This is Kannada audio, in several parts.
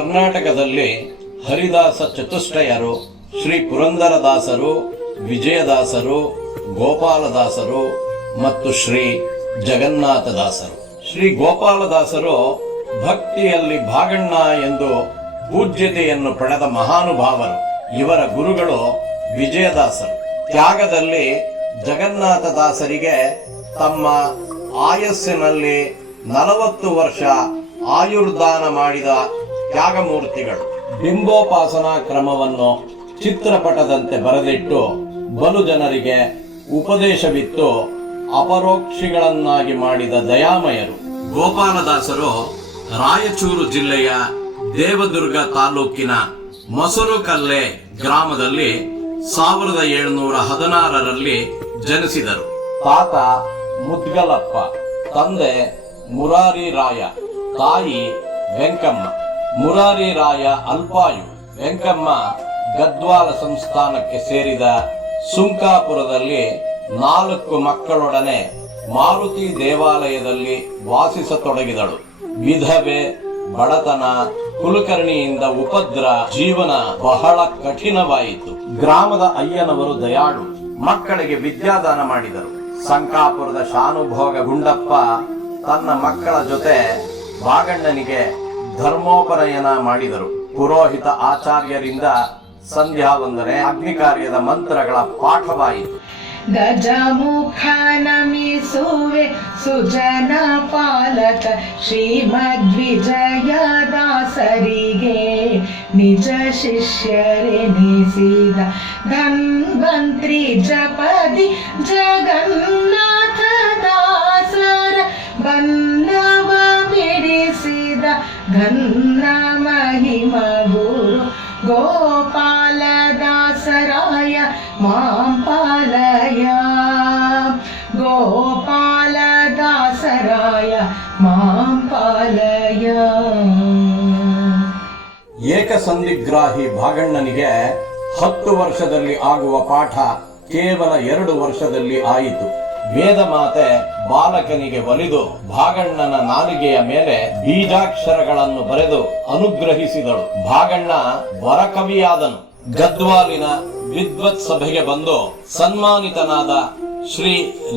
ಕರ್ನಾಟಕದಲ್ಲಿ ಹರಿದಾಸ ಚತುಷ್ಟಯರು, ಶ್ರೀ ಪುರಂದರದಾಸರು, ವಿಜಯದಾಸರು, ಗೋಪಾಲದಾಸರು ಮತ್ತು ಶ್ರೀ ಜಗನ್ನಾಥದಾಸರು. ಶ್ರೀ ಗೋಪಾಲದಾಸರು ಭಕ್ತಿಯಲ್ಲಿ ಭಾಗಣ್ಣ ಎಂದು ಪೂಜ್ಯತೆಯನ್ನು ಪಡೆದ ಮಹಾನುಭಾವರು. ಇವರ ಗುರುಗಳು ವಿಜಯದಾಸರು. ತ್ಯಾಗದಲ್ಲಿ ಜಗನ್ನಾಥದಾಸರಿಗೆ ತಮ್ಮ ಆಯಸ್ಸಿನಲ್ಲಿ 40 ವರ್ಷ ಆಯುರ್ದಾನ ಮಾಡಿದ ತ್ಯಾಗಮೂರ್ತಿಗಳು. ಬಿಂಬೋಪಾಸನಾ ಕ್ರಮವನ್ನು ಚಿತ್ರಪಟದಂತೆ ಬರೆದಿಟ್ಟು ಬಲು ಜನರಿಗೆ ಉಪದೇಶವಿತ್ತು ಅಪರೋಕ್ಷಿಗಳನ್ನಾಗಿ ಮಾಡಿದ ದಯಾಮಯರು. ಗೋಪಾಲದಾಸರು ರಾಯಚೂರು ಜಿಲ್ಲೆಯ ದೇವದುರ್ಗ ತಾಲೂಕಿನ ಮಸರುಕಲ್ಲೆ ಗ್ರಾಮದಲ್ಲಿ 1716ರಲ್ಲಿ ಜನಿಸಿದರು. ತಾತ ಮುದ್ಗಲಪ್ಪ, ತಂದೆ ಮುರಾರಿ ರಾಯ, ತಾಯಿ ವೆಂಕಮ್ಮ. ಮುರಾರಿ ರಾಯ ಅಲ್ಪಾಯು, ವೆಂಕಮ್ಮ ಗದ್ವಾಲ ಸಂಸ್ಥಾನಕ್ಕೆ ಸೇರಿದ ಸುಂಕಾಪುರದಲ್ಲಿ 4 ಮಕ್ಕಳೊಡನೆ ಮಾರುತಿ ದೇವಾಲಯದಲ್ಲಿ ವಾಸಿಸತೊಡಗಿದಳು. ವಿಧವೆ, ಬಡತನ, ಕುಲಕರ್ಣಿಯಿಂದ ಉಪದ್ರ, ಜೀವನ ಬಹಳ ಕಠಿಣವಾಯಿತು. ಗ್ರಾಮದ ಅಯ್ಯನವರು ದಯಾಳು, ಮಕ್ಕಳಿಗೆ ವಿದ್ಯಾದಾನ ಮಾಡಿದರು. ಸಂಕಾಪುರದ ಶಾನುಭೋಗ ಗುಂಡಪ್ಪ ತನ್ನ ಮಕ್ಕಳ ಜೊತೆ ಭಾಗಣ್ಣನಿಗೆ ಧರ್ಮೋಪನಯನ ಮಾಡಿದರು. ಪುರೋಹಿತ ಆಚಾರ್ಯರಿಂದ ಸಂಧ್ಯಾ ವಂದನೆ, ಅಗ್ನಿ ಕಾರ್ಯದ ಮಂತ್ರಗಳ ಪಾಠವಾಯಿತು. ಗಜಮುಖ ನಮಿಸುವೆ ಸುಜನ ಪಾಲಕ ಶ್ರೀಮದ್ವಿಜಯದಾಸರಿಗೆ ನಿಜ ಶಿಷ್ಯರೆನಿಸಿದ ಧನ್ವಂತ್ರಿ ಜಪದಿ ಜಗನ್ನಾಥದಾಸರ ಬಲ್ಲವ ಬಿಡಿಸಿದ ಘನ್ನ ಮಹಿಮ ಗುರು ಗೋಪಾಲದಾಸರಾಯ ಮಾಂಪಾಲಯ. ಗೋಪಾಲದಾಸರಾಯ ಮಾಂಪಾಲಯ. ಏಕಸಂಧಿಗ್ರಾಹಿ ಭಾಗಣ್ಣನಿಗೆ 10 ವರ್ಷದಲ್ಲಿ ಆಗುವ ಪಾಠ ಕೇವಲ 2 ವರ್ಷದಲ್ಲಿ ಆಯಿತು. ವೇದ ಮಾತೆ ಬಾಲಕನಿಗೆ ಒಲಿದು ಭಾಗಣ್ಣನ ನಾಲಿಗೆಯ ಮೇಲೆ ಬೀಜಾಕ್ಷರಗಳನ್ನು ಬರೆದು ಅನುಗ್ರಹಿಸಿದಳು. ಭಾಗಣ್ಣ ವರಕವಿಯಾದನು. ಗದ್ವಾಲಿನ ವಿದ್ವತ್ ಸಭೆಗೆ ಬಂದು ಸನ್ಮಾನಿತನಾದ ಶ್ರೀ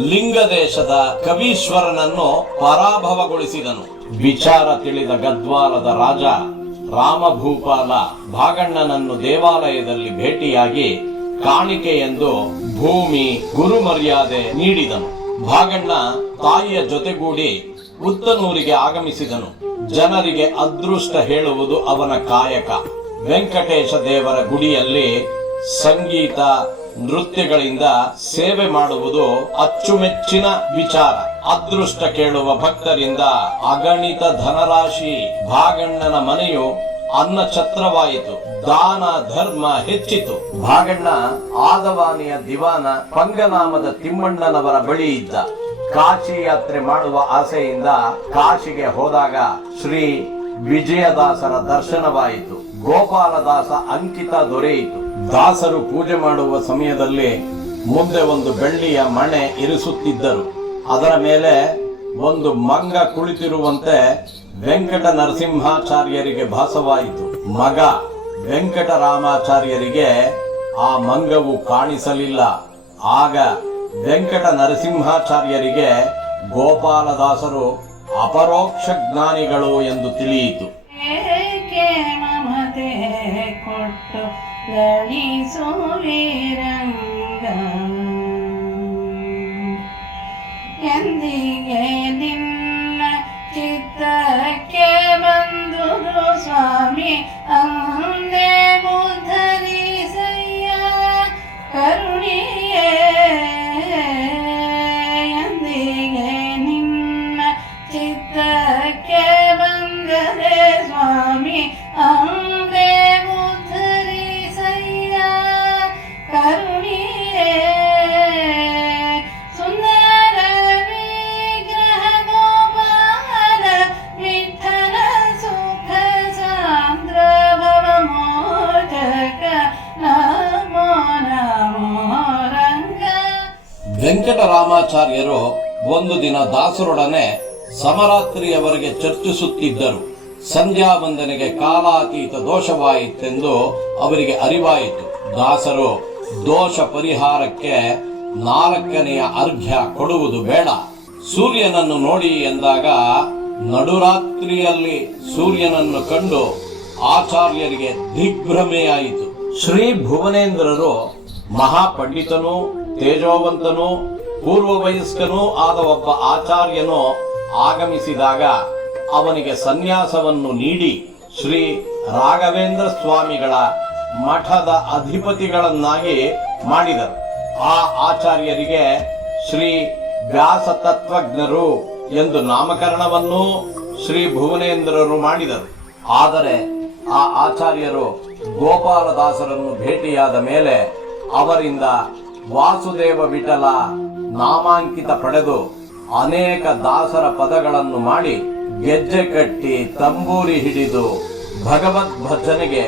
ಲಿಂಗದೇಶದ ಕವೀಶ್ವರನನ್ನು ಪರಾಭವಗೊಳಿಸಿದನು. ವಿಚಾರ ತಿಳಿದ ಗದ್ವಾಲದ ರಾಜ ರಾಮಭೂಪಾಲ ಭಾಗಣ್ಣನನ್ನು ದೇವಾಲಯದಲ್ಲಿ ಭೇಟಿಯಾಗಿ ಕಾಣಿಕೆ ಎಂದು ಭೂಮಿ, ಗುರು ಮರ್ಯಾದೆ ನೀಡಿದನು. ಭಾಗಣ್ಣ ತಾಯಿಯ ಜೊತೆಗೂಡಿ ಉತ್ತನೂರಿಗೆ ಆಗಮಿಸಿದನು. ಜನರಿಗೆ ಅದೃಷ್ಟ ಹೇಳುವುದು ಅವನ ಕಾಯಕ. ವೆಂಕಟೇಶ ದೇವರ ಗುಡಿಯಲ್ಲಿ ಸಂಗೀತ, ನೃತ್ಯಗಳಿಂದ ಸೇವೆ ಮಾಡುವುದು ಅಚ್ಚುಮೆಚ್ಚಿನ ವಿಚಾರ. ಅದೃಷ್ಟ ಕೇಳುವ ಭಕ್ತರಿಂದ ಅಗಣಿತ ಧನರಾಶಿ. ಭಾಗಣ್ಣನ ಮನೆಯು ಅನ್ನ ಛತ್ರವಾಯಿತು. ದಾನ ಧರ್ಮ ಹೆಚ್ಚಿತು. ಭಾಗಣ್ಣ ಆದವಾನಿಯ ದಿವಾನ ಪಂಗನಾಮದ ತಿಮ್ಮಣ್ಣನವರ ಬಳಿ ಇದ್ದ. ಕಾಶಿ ಯಾತ್ರೆ ಮಾಡುವ ಆಸೆಯಿಂದ ಕಾಶಿಗೆ ಹೋದಾಗ ಶ್ರೀ ವಿಜಯದಾಸರ ದರ್ಶನವಾಯಿತು. ಗೋಪಾಲದಾಸ ಅಂಕಿತ ದೊರೆಯಿತು. ದಾಸರು ಪೂಜೆ ಮಾಡುವ ಸಮಯದಲ್ಲಿ ಮುಂದೆ ಒಂದು ಬೆಳ್ಳಿಯ ಮಣೆ ಇರಿಸುತ್ತಿದ್ದರು. ಅದರ ಮೇಲೆ ಒಂದು ಮಂಗ ಕುಳಿತಿರುವಂತೆ ವೆಂಕಟ ನರಸಿಂಹಾಚಾರ್ಯರಿಗೆ ಭಾಸವಾಯಿತು. ಮಗ ವೆಂಕಟರಾಮಾಚಾರ್ಯರಿಗೆ ಆ ಮಂಗವು ಕಾಣಿಸಲಿಲ್ಲ. ಆಗ ವೆಂಕಟ ನರಸಿಂಹಾಚಾರ್ಯರಿಗೆ ಗೋಪಾಲದಾಸರು ಅಪರೋಕ್ಷ ಜ್ಞಾನಿಗಳು ಎಂದು ತಿಳಿಯಿತು. ಮಮತೆ ಕೊಟ್ಟು ಗಳಿಸುವಿರಂಗ ಎಂದಿಗೆ ನಿನ್ನ ಚಿತ್ತಕ್ಕೆ ಬಂದುದು ಸ್ವಾಮಿ ಅಂದೇ ಮುದ್ಧರಿಸಯ್ಯ ಕರುಣಿಯೇ. ಎಂದಿಗೆ ನಿನ್ನ ಚಿತ್ತಕ್ಕೆ ಬಂದರೆ ಸ್ವಾಮಿ ಅಂದೇ ಮುದ್ಧರಿಸಯ್ಯ ಕರುಣಿಯೇ. ಸುಂದರ ವಿಗ್ರಹ ಗೋಪಾಲ ವಿಠಲ ಸುಖ ಸಾಂದ್ರ ಭವ ಮೋಚಕ ನಮೋ ನಮೋ ರಂಗ. ವೆಂಕಟರಾಮಾಚಾರ್ಯರು ಒಂದು ದಿನ ದಾಸರೊಡನೆ ಸಮರಾತ್ರಿಯವರೆಗೆ ಚರ್ಚಿಸುತ್ತಿದ್ದರು. ಸಂಧ್ಯಾ ವಂದನೆಗೆ ಕಾಲಾತೀತ ದೋಷವಾಯಿತೆಂದು ಅವರಿಗೆ ಅರಿವಾಯಿತು. ದಾಸರು ದೋಷ ಪರಿಹಾರಕ್ಕೆ 4ನೆಯ ಅರ್ಘ್ಯ ಕೊಡುವುದು ಬೇಡ, ಸೂರ್ಯನನ್ನು ನೋಡಿ ಎಂದಾಗ ನಡುರಾತ್ರಿಯಲ್ಲಿ ಸೂರ್ಯನನ್ನು ಕಂಡು ಆಚಾರ್ಯರಿಗೆ ದಿಗ್ಭ್ರಮೆಯಾಯಿತು. ಶ್ರೀ ಭುವನೇಂದ್ರರು ಮಹಾಪಂಡಿತನೂ ತೇಜೋವಂತನೂ ಪೂರ್ವವಯಸ್ಕನೂ ಆದ ಒಬ್ಬ ಆಚಾರ್ಯನು ಆಗಮಿಸಿದಾಗ ಅವನಿಗೆ ಸನ್ಯಾಸವನ್ನು ನೀಡಿ ಶ್ರೀ ರಾಘವೇಂದ್ರ ಸ್ವಾಮಿಗಳ ಮಠದ ಅಧಿಪತಿಗಳನ್ನಾಗಿ ಮಾಡಿದರು. ಆ ಆಚಾರ್ಯರಿಗೆ ಶ್ರೀ ವ್ಯಾಸ ತತ್ವಜ್ಞರು ಎಂದು ನಾಮಕರಣವನ್ನು ಶ್ರೀ ಭುವನೇಂದ್ರರು ಮಾಡಿದರು. ಆದರೆ ಆ ಆಚಾರ್ಯರು ಗೋಪಾಲದಾಸರನ್ನು ಭೇಟಿಯಾದ ಮೇಲೆ ಅವರಿಂದ ವಾಸುದೇವ ವಿಠಲ ನಾಮಾಂಕಿತ ಪಡೆದು ಅನೇಕ ದಾಸರ ಪದಗಳನ್ನು ಮಾಡಿ ಗೆಜ್ಜೆ ಕಟ್ಟಿ ತಂಬೂರಿ ಹಿಡಿದು ಭಗವದ್ ಭಜನೆಗೆ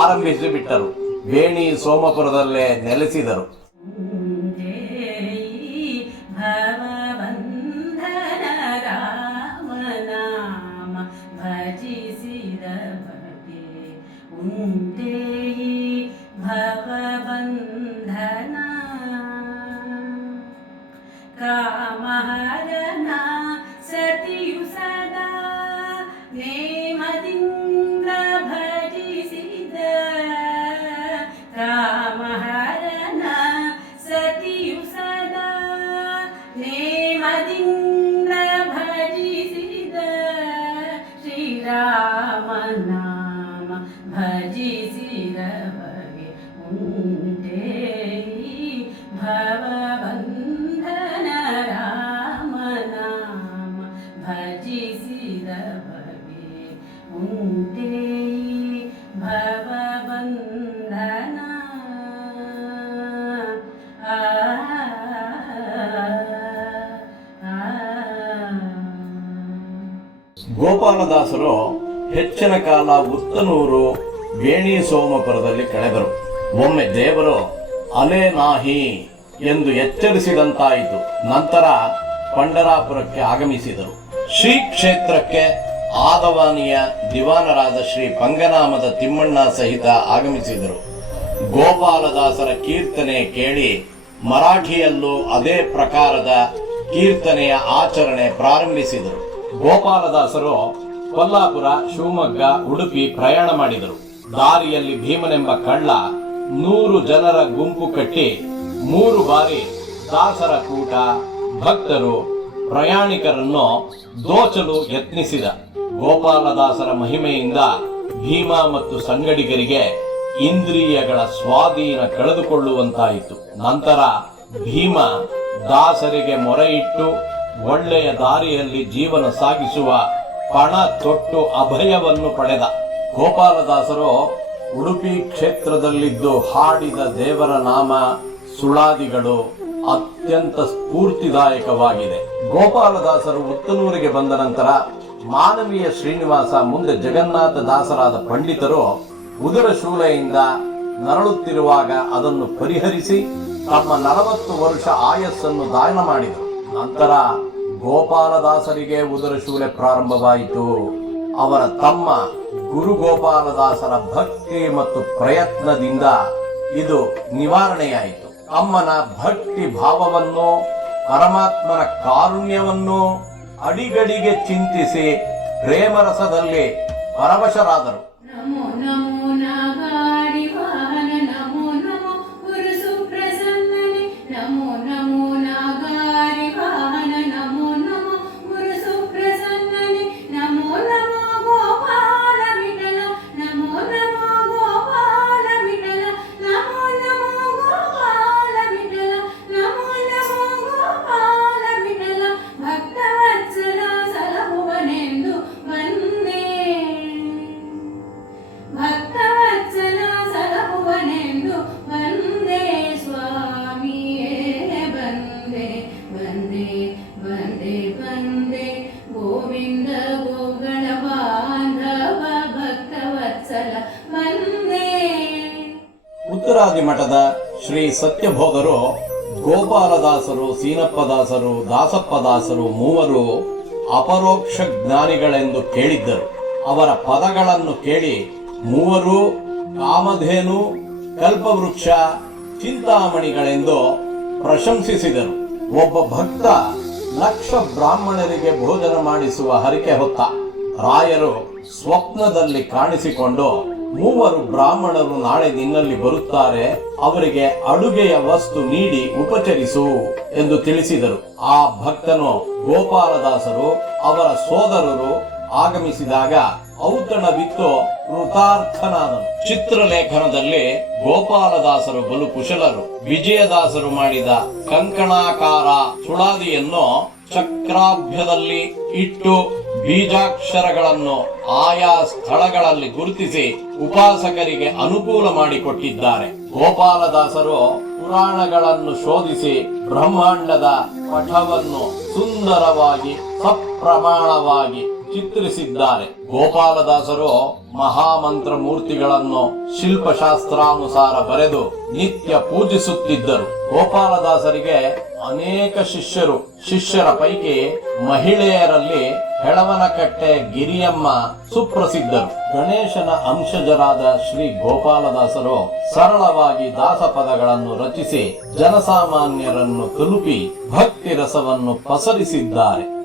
ಆರಂಭಿಸಿಬಿಟ್ಟರು. ವೇಣಿ ಸೋಮಪುರದಲ್ಲೇ ನೆಲೆಸಿದರು. ಕಾಮಹರನ ಸತಿಯು ಸದಾ ನೇಮದಿಂದ ಭಜಿಸಿದ ಕಾಮಹರನ ಸತಿಯು ಸದಾ ನೇಮದಿಂದ ಭಜಿಸಿದ ಶ್ರೀರಾಮ ನಾಮ ಭಜಿಸಿದ ಬಗೆ ಉಂಟೇ ಭವಬಂಧನ ರಾಮ ನಾಮ ಭಜಿಸಿದ ಬಗೆ ಉಂಟೇ ಭವಬಂಧನ. ಗೋಪಾಲದಾಸರು ಹೆಚ್ಚಿನ ಕಾಲ ಉತ್ತನೂರು ವೇಣಿ ಸೋಮಪುರದಲ್ಲಿ ಕಳೆದರು. ಒಮ್ಮೆ ದೇವರು ಅಲೆ ನಾಹಿ ಎಂದು ಎಚ್ಚರಿಸಿದಂತಾಯಿತು. ನಂತರ ಪಂಡರಾಪುರಕ್ಕೆ ಆಗಮಿಸಿದರು. ಶ್ರೀ ಕ್ಷೇತ್ರಕ್ಕೆ ಆದವಾನಿಯ ದಿವಾನರಾದ ಶ್ರೀ ಪಂಗನಾಮದ ತಿಮ್ಮಣ್ಣ ಸಹಿತ ಆಗಮಿಸಿದರು. ಗೋಪಾಲದಾಸರ ಕೀರ್ತನೆ ಕೇಳಿ ಮರಾಠಿಯಲ್ಲೂ ಅದೇ ಪ್ರಕಾರದ ಕೀರ್ತನೆಯ ಆಚರಣೆ ಪ್ರಾರಂಭಿಸಿದರು. ಗೋಪಾಲದಾಸರು ಕೊಲ್ಲಾಪುರ, ಶಿವಮೊಗ್ಗ, ಉಡುಪಿ ಪ್ರಯಾಣ ಮಾಡಿದರು. ದಾರಿಯಲ್ಲಿ ಭೀಮನೆಂಬ ಕಳ್ಳ 100 ಜನರ ಗುಂಪು ಕಟ್ಟಿ 3 ಬಾರಿ ದಾಸರ ಕೂಟ, ಭಕ್ತರು, ಪ್ರಯಾಣಿಕರನ್ನು ದೋಚಲು ಯತ್ನಿಸಿದ. ಗೋಪಾಲದಾಸರ ಮಹಿಮೆಯಿಂದ ಭೀಮ ಮತ್ತು ಸಂಗಡಿಗರಿಗೆ ಇಂದ್ರಿಯಗಳ ಸ್ವಾಧೀನ ಕಳೆದುಕೊಳ್ಳುವಂತಾಯಿತು. ನಂತರ ಭೀಮ ದಾಸರಿಗೆ ಮೊರೆಯಿಟ್ಟು ಒಳ್ಳೆಯ ದಾರಿಯಲ್ಲಿ ಜೀವನ ಸಾಗಿಸುವ ಪಣ ತೊಟ್ಟು ಅಭಯವನ್ನು ಪಡೆದ. ಗೋಪಾಲದಾಸರು ಉಡುಪಿ ಕ್ಷೇತ್ರದಲ್ಲಿದ್ದು ಹಾಡಿದ ದೇವರ ನಾಮ ಸುಳಾದಿಗಳು ಅತ್ಯಂತ ಸ್ಫೂರ್ತಿದಾಯಕವಾಗಿದೆ. ಗೋಪಾಲದಾಸರು ಉತ್ತನೂರಿಗೆ ಬಂದ ನಂತರ ಮಾನವೀಯ ಶ್ರೀನಿವಾಸ ಮುಂದೆ ಜಗನ್ನಾಥ ದಾಸರಾದ ಪಂಡಿತರು ಉದರ ಶೂಲೆಯಿಂದ ನರಳುತ್ತಿರುವಾಗ ಅದನ್ನು ಪರಿಹರಿಸಿ ತಮ್ಮ 40 ವರ್ಷ ಆಯಸ್ಸನ್ನು ದಾನ ಮಾಡಿದರು. ನಂತರ ಗೋಪಾಲದಾಸರಿಗೆ ಉದರ ಶೂಲೆ ಪ್ರಾರಂಭವಾಯಿತು. ಅವರ ತಮ್ಮ ಗುರು ಗೋಪಾಲದಾಸರ ಭಕ್ತಿ ಮತ್ತು ಪ್ರಯತ್ನದಿಂದ ಇದು ನಿವಾರಣೆಯಾಯಿತು. ಅಮ್ಮನ ಭಕ್ತಿ ಭಾವವನ್ನು, ಪರಮಾತ್ಮನ ಕಾರುಣ್ಯವನ್ನು ಅಡಿಗಡಿಗೆ ಚಿಂತಿಸಿ ಪ್ರೇಮರಸದಲ್ಲಿ ಪರವಶರಾದರು. ನಮೋ ನಮೋ ನಾಗಾರಿ ವಾಹನ, ನಮೋ ನಮೋ ಗುರು ಸುಪ್ರಸನ್ನನೆ, ನಮೋ ನಮೋ ನಾಗಾರಿ ವಾಹನ, ನಮೋ ನಮೋ ಗುರು ಸುಪ್ರಸನ್ನನೆ, ನಮೋ ನಮೋ ಗೋಪಾಲ ವಿಠಲ, ನಮೋ ನಮೋ ಗೋಪಾಲ ವಿಠಲ, ನಮೋ ನಮೋ ಗೋಪಾಲ ವಿಠಲ, ನಮೋ ನಮೋ ಗೋಪಾಲ ವಿಠಲ, ಭಕ್ತವತ್ಸಲ ಸಲಹುವನೆಂದು ಬಂದೆ, ಭಕ್ತವತ್ಸಲ ಸಲಹುವನೆಂದು ಬಂದೆ, ಸ್ವಾಮಿಯೇ ಬಂದೆ ಬಂದೆ ಬಂದೆ ಬಂದೆ, ಗೋವಿಂದ ಗೋಗಳ ಬಾಂಧವ ಭಕ್ತವತ್ಸಲ ಬಂದೆ. ಉತ್ತರಾದಿ ಮಠದ ಶ್ರೀ ಸತ್ಯಬೋಧರು ಗೋಪಾಲದಾಸರು, ಸೀನಪ್ಪದಾಸರು, ದಾಸಪ್ಪದಾಸರು ಮೂವರು ಅಪರೋಕ್ಷ ಜ್ಞಾನಿಗಳೆಂದು ಕೇಳಿದ್ದರು. ಅವರ ಪದಗಳನ್ನು ಕೇಳಿ ಮೂವರು ಕಾಮಧೇನು, ಕಲ್ಪವೃಕ್ಷ, ಚಿಂತಾಮಣಿಗಳೆಂದು ಪ್ರಶಂಸಿಸಿದರು. ಒಬ್ಬ ಭಕ್ತ ಲಕ್ಷ ಬ್ರಾಹ್ಮಣರಿಗೆ ಭೋಜನ ಮಾಡಿಸುವ ಹರಕೆ ಹೊತ್ತ. ರಾಯರು ಸ್ವಪ್ನದಲ್ಲಿ ಕಾಣಿಸಿಕೊಂಡು, ಮೂವರು ಬ್ರಾಹ್ಮಣರು ನಾಳೆ ನಿನ್ನಲ್ಲಿ ಬರುತ್ತಾರೆ, ಅವರಿಗೆ ಅಡುಗೆಯ ವಸ್ತು ನೀಡಿ ಉಪಚರಿಸು ಎಂದು ತಿಳಿಸಿದರು. ಆ ಭಕ್ತನು ಗೋಪಾಲದಾಸರು ಅವರ ಸೋದರರು ಆಗಮಿಸಿದಾಗ ಔತಣವಿತ್ತು ಕೃತಾರ್ಥನಾದನು. ಚಿತ್ರಲೇಖನದಲ್ಲಿ ಗೋಪಾಲದಾಸರು ಬಲು ಕುಶಲರು. ವಿಜಯದಾಸರು ಮಾಡಿದ ಕಂಕಣಾಕಾರ ಸುಳಾದಿಯನ್ನು ಚಕ್ರಾಭ್ಯದಲ್ಲಿ ಇಟ್ಟು ಬೀಜಾಕ್ಷರಗಳನ್ನು ಆಯಾ ಸ್ಥಳಗಳಲ್ಲಿ ಗುರುತಿಸಿ ಉಪಾಸಕರಿಗೆ ಅನುಕೂಲ ಮಾಡಿಕೊಟ್ಟಿದ್ದಾರೆ. ಗೋಪಾಲದಾಸರು ಪುರಾಣಗಳನ್ನು ಶೋಧಿಸಿ ಬ್ರಹ್ಮಾಂಡದ ಪಟವನ್ನು ಸುಂದರವಾಗಿ ಸಪ್ರಮಾಣವಾಗಿ ಚಿತ್ರಿಸಿದ್ದಾರೆ. ಗೋಪಾಲದಾಸರು ಮಹಾಮಂತ್ರ ಮೂರ್ತಿಗಳನ್ನು ಶಿಲ್ಪಶಾಸ್ತ್ರಾನುಸಾರ ಬರೆದು ನಿತ್ಯ ಪೂಜಿಸುತ್ತಿದ್ದರು. ಗೋಪಾಲದಾಸರಿಗೆ ಅನೇಕ ಶಿಷ್ಯರು. ಶಿಷ್ಯರ ಪೈಕಿ ಮಹಿಳೆಯರಲ್ಲಿ ಹೆಳವನಕಟ್ಟೆ ಗಿರಿಯಮ್ಮ ಸುಪ್ರಸಿದ್ಧರು. ಗಣೇಶನ ಅಂಶಜರಾದ ಶ್ರೀ ಗೋಪಾಲದಾಸರು ಸರಳವಾಗಿ ದಾಸಪದಗಳನ್ನು ರಚಿಸಿ ಜನಸಾಮಾನ್ಯರನ್ನು ತಲುಪಿ ಭಕ್ತಿ ರಸವನ್ನು ಪಸರಿಸಿದ್ದಾರೆ.